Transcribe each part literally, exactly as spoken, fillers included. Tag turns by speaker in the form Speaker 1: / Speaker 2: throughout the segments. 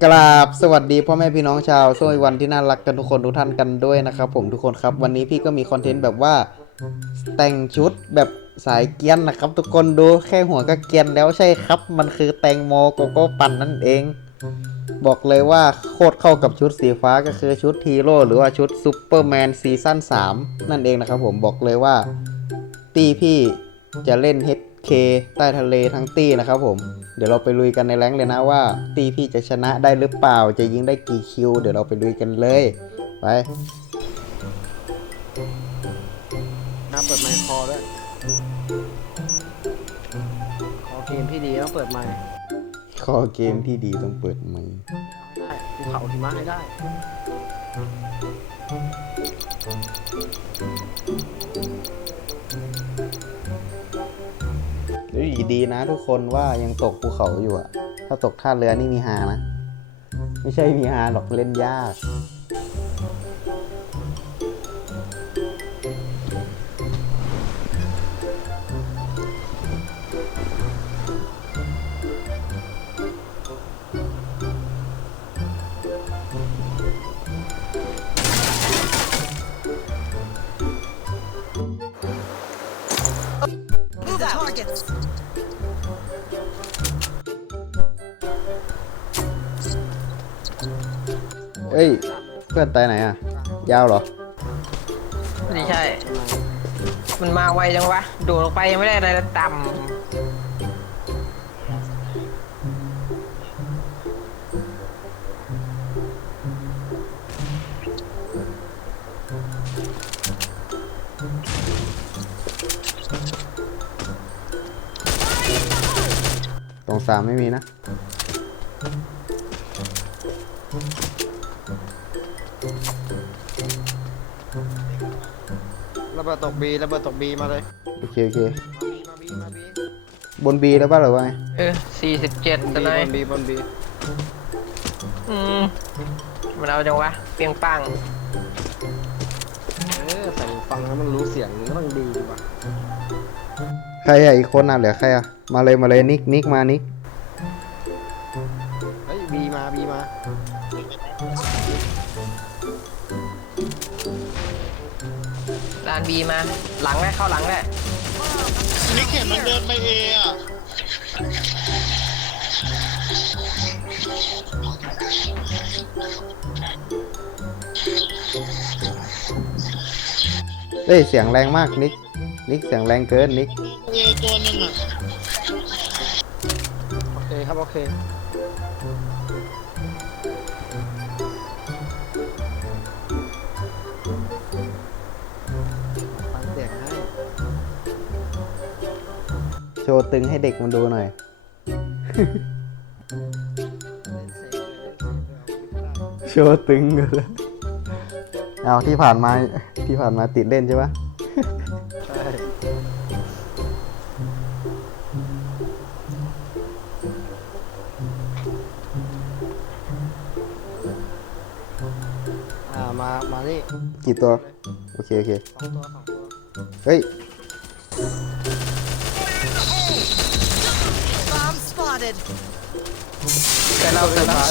Speaker 1: กราบสวัสดีพ่อแม่พี่น้องชาวโซยวันที่น่ารักกันทุกคนทุกท่านกันด้วยนะครับผมทุกคนครับวันนี้พี่ก็มีคอนเทนต์แบบว่าแต่งชุดแบบสายเกียนนะครับทุกคนดูแค่หัวก็เกียนแล้วใช่ครับมันคือแตงโมโกโก้ปั่นนั่นเองบอกเลยว่าโคตรเข้ากับชุดสีฟ้าก็คือชุดฮีโร่หรือว่าชุดซูเปอร์แมนซีซั่นสามนั่นเองนะครับผมบอกเลยว่าตีพี่จะเล่น เอช เค ใต้ทะเลทั้งตีนะครับผมเดี๋ยวเราไปลุยกันในแรงค์เลยนะว่าตีพี่จะชนะได้หรือเปล่าจะยิงได้กี่คิวเดี๋ยวเราไปลุยกันเลยไป
Speaker 2: นะเปิดไมค์คอด้วยคอเกมที่ดีต้องเปิดไมค์
Speaker 1: คอเกมที่ดีต้องเปิดไมค์
Speaker 2: ได้ภูเขาหิมะให้ได้
Speaker 1: เฮ้ยดีนะทุกคนว่ายังตกภูเขาอยู่อะถ้าตกท่าเรือนี่มีฮานะไม่ใช่มีฮาหรอกเล่นยากเอ้ยเพื่อนตายไหนอ่ะยาวเหรอ
Speaker 3: ไม่ใช่มันมาไวจังวะโดดลงไปยังไม่ได้อะไรเลยต่
Speaker 1: ตรงสามไม่มีนะ
Speaker 2: ระเบิดตกบีระเบิดตกบีมาเลย
Speaker 1: โอเคโอเค
Speaker 2: มาบีมาบี
Speaker 1: บนบีแล้วป่ะหรือว่าไง
Speaker 3: เออสี่สิบเจ็ดตอนไหน
Speaker 2: บนบีบนบี
Speaker 3: อืมมันเอาจังวะเปียงปัง
Speaker 2: เออใส่ฟังแล้วมันรู้เสียงก็ต้องดีดีกว่า
Speaker 1: ใครอ่ะอีกคนอ่ะเหลือใครอ่ะมาเลยมาเลยนิกนิกมานิก
Speaker 2: เฮ้ยบีมาบีมา
Speaker 3: ด้านบีมาหลังแม่เข้าหลังแม่
Speaker 4: นิกเห็นมันเดินไปเออ่ะ
Speaker 1: เอ้ยเสียงแรงมากนิกนิกเสียงแรงเกินนิก
Speaker 4: เอตัวนึงอ่ะ
Speaker 2: โอเคครับโอเคฟังเสียงให้
Speaker 1: โชว์ตึงให้เด็กมันดูหน่อย โชว์ตึงกันเลยเอาที่ผ่านมาที่ผ่านมาติดเล่นใช่ปะ
Speaker 2: ใช่อ่ามามานี่
Speaker 1: กี่ตัวโอเคโอเค
Speaker 2: สองตัวสองตัว
Speaker 1: เฮ้ย
Speaker 3: แต่เราแต่เรา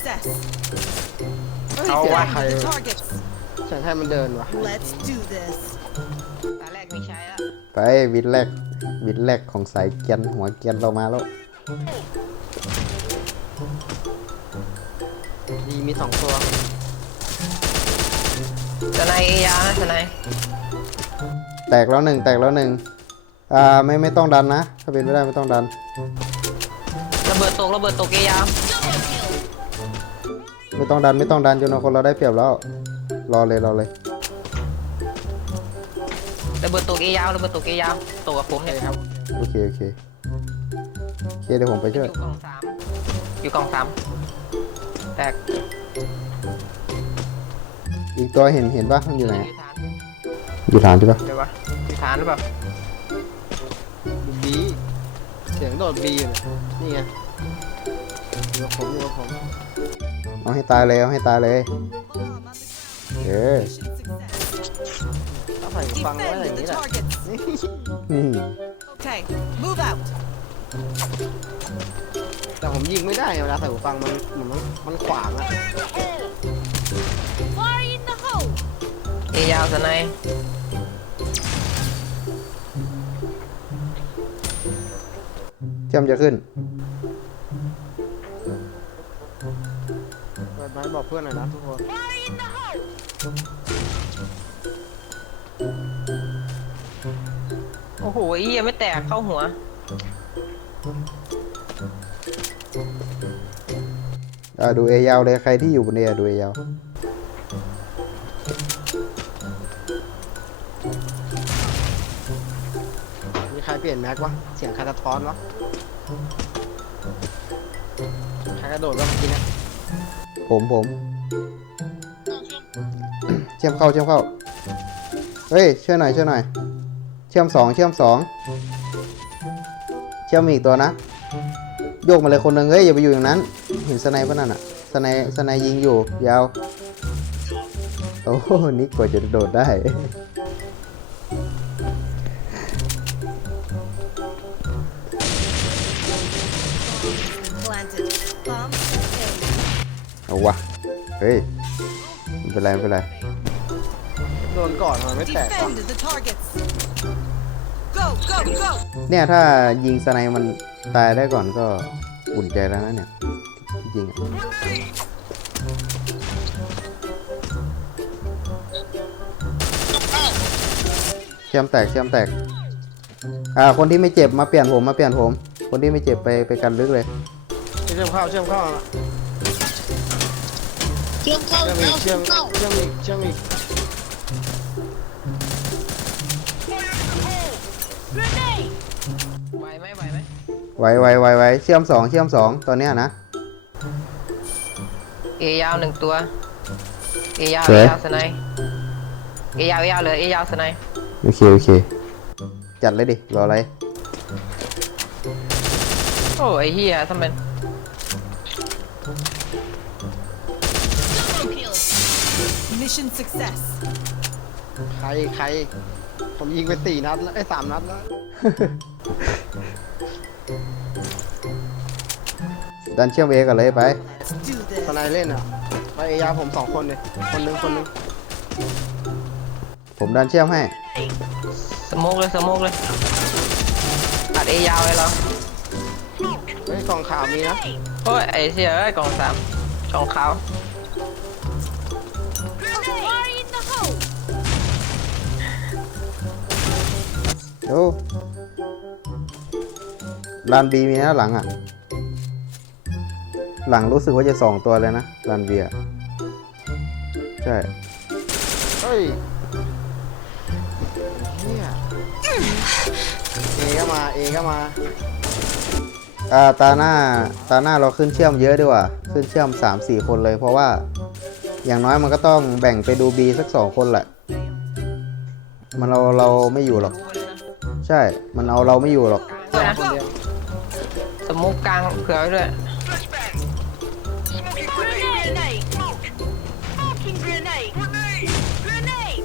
Speaker 3: เอาวะ
Speaker 2: ใครฉันให้มันเดินวะ
Speaker 3: ตาแรกไม่ใช่ละ
Speaker 1: ไปวินแรกวินแรกของสายเกียนหัวเกียนเรามาแล้ว
Speaker 2: ดีมีสองตัว
Speaker 3: สไนเอยานะสไน
Speaker 1: แตกแล้วหนึ่งแตกแล้วหนึ่งอ่าไม่ไม่ต้องดันนะถ้าเป็นไม่ได้ไม่ต้องดัน
Speaker 3: ระเบิดตกระเบิดตกเอยา
Speaker 1: ไม่ต้องดันไม่ต้องดันจนคนเราได้เปรียบแล้วรอเลยรอเลย
Speaker 3: ระเบิดตกเอยาวระเบิดตกเอยาวตกกับผมเนี่ยครับ
Speaker 1: โอเคโอเคโอเคเดี๋ยวผมไปช่วย
Speaker 3: อยู่กล่องสามอยู่กล่องสามแตก
Speaker 1: อีกตัวเห็นเห็นปะมันอยู่ไหนอยู่ฐานใช่ปะ
Speaker 3: เดี๋ยววะอยู่ฐานหรือเปล่า
Speaker 2: บีเสียงโดดบีอยู่นี่ไงอยู่กับผมอยู่กับผม
Speaker 1: เอาให้ตายเลยเอาให้ตายเลยเออ
Speaker 2: ถ้าใส่ฟังไว้อย่างนี้แหละ
Speaker 1: นี่
Speaker 2: แต่ผมยิงไม่ได้เวลาใส่หูฟังมันเหมือนมันมันขวางอะ
Speaker 5: Fire in the hole!
Speaker 3: เอยาวสไนป์
Speaker 1: เชื่อมจะขึ้น
Speaker 2: เปิดไม้บอกเพื่อนหน่อยนะทุกคน
Speaker 5: Fire in the hole!
Speaker 3: โอ้โหไอ้เหี้ยไม่แตกเข้าหัว
Speaker 1: อ่าดูเอยาวเลยใครที่อยู่บนเอดูเอยาว
Speaker 2: มีใครเปลี่ยนแม็กวะเสียงใครสะท้อนวะใครกระโดดวะเมื่อกี้เนะ
Speaker 1: ผมผม
Speaker 4: เชื่อม
Speaker 1: เชื่อมเข้าเชื่อมเข้า เฮ้ยช่วยหน่อยช่วยหน่อย เชื่อมสองเชื่อมสองเชื่อมอีกตัวนะ โยกมาเลยคนหนึ่งเฮ้ยอย่าไปอยู่อย่างนั้น เห็นสไนเปอร์นั่นอะสไนสไนยิงอยู่ยาว โอ้โหนี่กว่าจะโดดได้
Speaker 5: Planted. Bomb A.
Speaker 1: เอาวะ เฮ้ยไม่เป็นไรไม่เป็นไร
Speaker 2: โดนก่อนมันไม่แตกวะ
Speaker 5: Defend the targets. Go, go, go!
Speaker 1: เนี่ยถ้ายิงสไนมันตายได้ก่อนก็อุ่นใจแล้วนะเนี่ยที่จริงอะเชื่อมแตกเชื่อมแตก อ่าคนที่ไม่เจ็บมาเปลี่ยนผมมาเปลี่ยนผม คนที่ไม่เจ็บไปไปกันลึกเลย
Speaker 2: เชื่อมเข้าเชื่อมเข้า
Speaker 4: เชื่อมเข้า
Speaker 2: เชื่อมอี
Speaker 4: เชื่
Speaker 2: ก
Speaker 4: อม
Speaker 2: เชื่อม
Speaker 4: เข้า
Speaker 2: เชื่อมอีกเชื่อมอีก
Speaker 5: Grenade!
Speaker 3: ไหวไหมไหวไหม
Speaker 1: ไวไวไวไวเชื่อมสองเชื่อมสองตอนเนี้ยนะ
Speaker 3: เอยาวหนึ่งตัว เอยาว
Speaker 1: ส
Speaker 3: เอ
Speaker 1: วย
Speaker 3: ยาวสไนป์เอยาวเอยาวเลยเอยาวสไนป์
Speaker 1: โอเคโอเค จัดเลยดิรออะไร
Speaker 3: โอ้ไอ้เหี้ยทำไม
Speaker 5: Double kill! Mission success.
Speaker 2: ใครใครผมยิงไปสี่นัดแล้วไอ้ยสามนัดแล้ว
Speaker 1: ดันเชื่อมเอกันเลยไป
Speaker 5: Let's do
Speaker 2: ส
Speaker 5: this.
Speaker 2: ไนเล่นอ่ะไปเอยาผมสองคนเลยคนหนึงคนหนึง
Speaker 1: ผมดันเชื่อมให้
Speaker 3: สโมกเลยสโมกเลยอัดเอยาวเลยเหรอ
Speaker 2: เฮ้ยกล่องขาวมีนะ
Speaker 3: โอ้ยไอ้เสียเอ้ยกล่องสามกล่องขาว
Speaker 5: Fire in the hole!
Speaker 1: ดูลานบีมีนะหลังอ่ะ หลังรู้สึกว่าจะสองตัวเลยนะลานบีอ่ะ ใช่
Speaker 2: เฮ้ยเฮียเอก็มาเอก็มา
Speaker 1: อ่าตาหน้าตาหน้าเราขึ้นเชื่อมเยอะดีกว่า ขึ้นเชื่อม สามสี่ คนเลย เพราะว่าอย่างน้อยมันก็ต้องแบ่งไปดูบีสักสองคนแหละ มันเราเราไม่อยู่หรอก ใช่ มันเอาเราไม่อยู่หรอก
Speaker 3: ด้วยนะ
Speaker 2: คนเดียว
Speaker 3: สโมกกลางเผื่อไว้ด้วย
Speaker 5: Grenade! Smoking grenade! Grenade!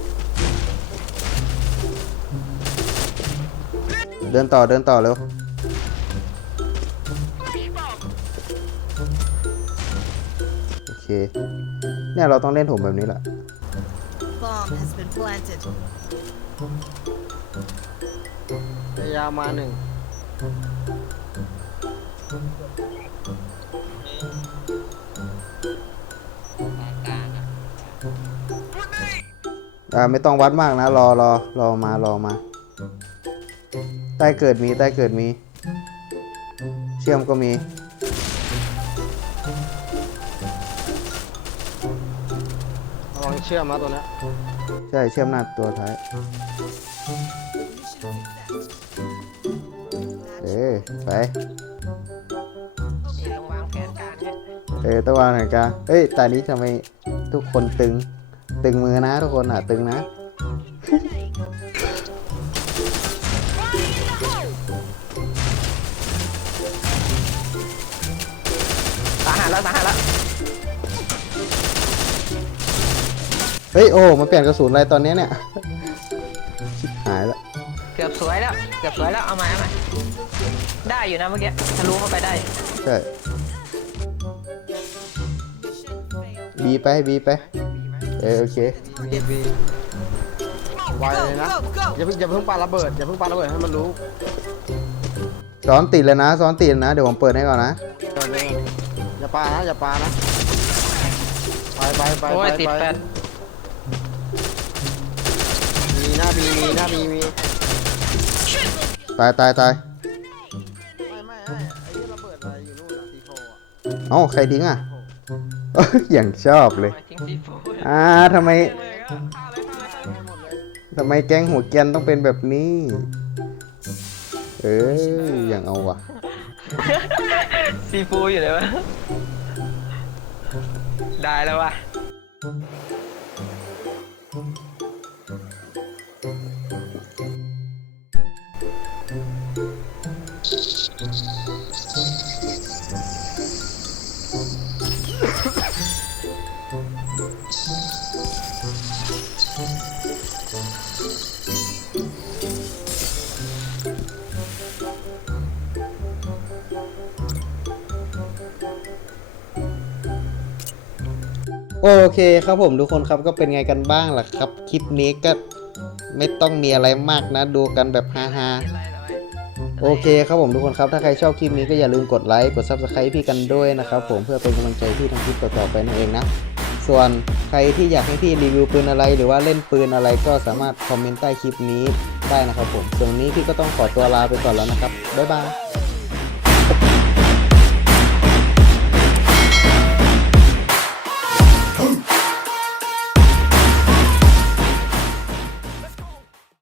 Speaker 1: เดินต่อเดินต่อเร็ว โอเค เนี่ยเราต้องเล่นถมแบบนี้แหละ
Speaker 5: Bomb has been planted.
Speaker 2: เอยามาหนึ่ง
Speaker 1: อ่าไม่ต้องวัดมากนะ รอรอรอมารอมา ใต้เกิดมีใต้เกิดมี เชื่อมก็มี
Speaker 2: ระวังเชื่อมนะตัวเนี้ย
Speaker 1: ใช่เชื่อมหน้าตัวท้าย
Speaker 5: Mission success.
Speaker 1: เอ้ยไป
Speaker 3: นี่ต้องวางแผนการเนี่ย
Speaker 1: เออตะวันเหมือนกันเฮ้ยตอนนี้ทำไมทุกคนตึง ตึงมือนะทุกคนอ่ะ ตึงนะ
Speaker 3: สาหัสแล้วสาหัสแล้ว
Speaker 1: เฮ้ย โอ้มาเปลี่ยนกระสุนอะไรตอนเนี้ยเนี่ย ชิบหายแล้ว
Speaker 3: เกือบสวยแล้วเกือบสวยแล้วเอาใหม่เอาใหม่ได้อยู่นะเมื่อกี้ทะลุเข้าไปได้
Speaker 1: ใช่บีไปบีไปเออโอเค
Speaker 2: เอบีไวเลยนะ
Speaker 5: Go, go,
Speaker 2: อย่าเพิ่งอย่าเพิ่งปาระเบิดอย่าเพิ่งปาระเบิดให้มันรู้
Speaker 1: ซ้อนติดเลยนะซ้อนติดนะเดี๋ยวผมเปิดให้ก่อนนะ
Speaker 2: เดินเลยอย่าปานะอย่าปานะไปไปไป
Speaker 3: โอ้
Speaker 2: ไป
Speaker 3: ยติด
Speaker 2: ไป
Speaker 3: แฟด
Speaker 2: มีหน้าบีมีหน้าบีมี
Speaker 1: ตายตายตาย
Speaker 2: ไม่ไม่ไม่ไอ้ที่ระเบิดอะไรอยู่นู่นอะซีโฟอ่ะ
Speaker 1: เอ้าใครทิ้งอ่ะ อย่างชอบเลย
Speaker 3: ทิ้งซีโฟ
Speaker 1: อ่าทำไม
Speaker 3: เลยก็ฆ่าเลยฆ่าเลยฆ่าเลย
Speaker 2: หมดเลย
Speaker 1: ทำไมแก๊งหัวเกรียนต้องเป็นแบบนี้ เอออย่างเอาว่ะ
Speaker 3: ซีโฟอยู่ไหนวะได้แล้ววะ
Speaker 1: โอเคครับผมทุกคนครับก็เป็นไงกันบ้างล่ะครับ คลิปนี้ก็ไม่ต้องมีอะไรมากนะ ดูกันแบบฮาฮาๆโอเคครับผมทุกคนครับถ้าใครชอบคลิปนี้ก็อย่าลืมกดไลค์กด ซับสไครบ์ พี่กันด้วยนะครับผมเพื่อเป็นกำลังใจพี่ทำคลิปต่อๆไปนั่นเองนะส่วนใครที่อยากให้พี่รีวิวปืนอะไรหรือว่าเล่นปืนอะไรก็สามารถคอมเมนต์ใต้คลิปนี้ได้นะครับผมส่วนวันนี้พี่ก็ต้องขอตัวลาไปก่อนแล้วนะครับบ๊ายบาย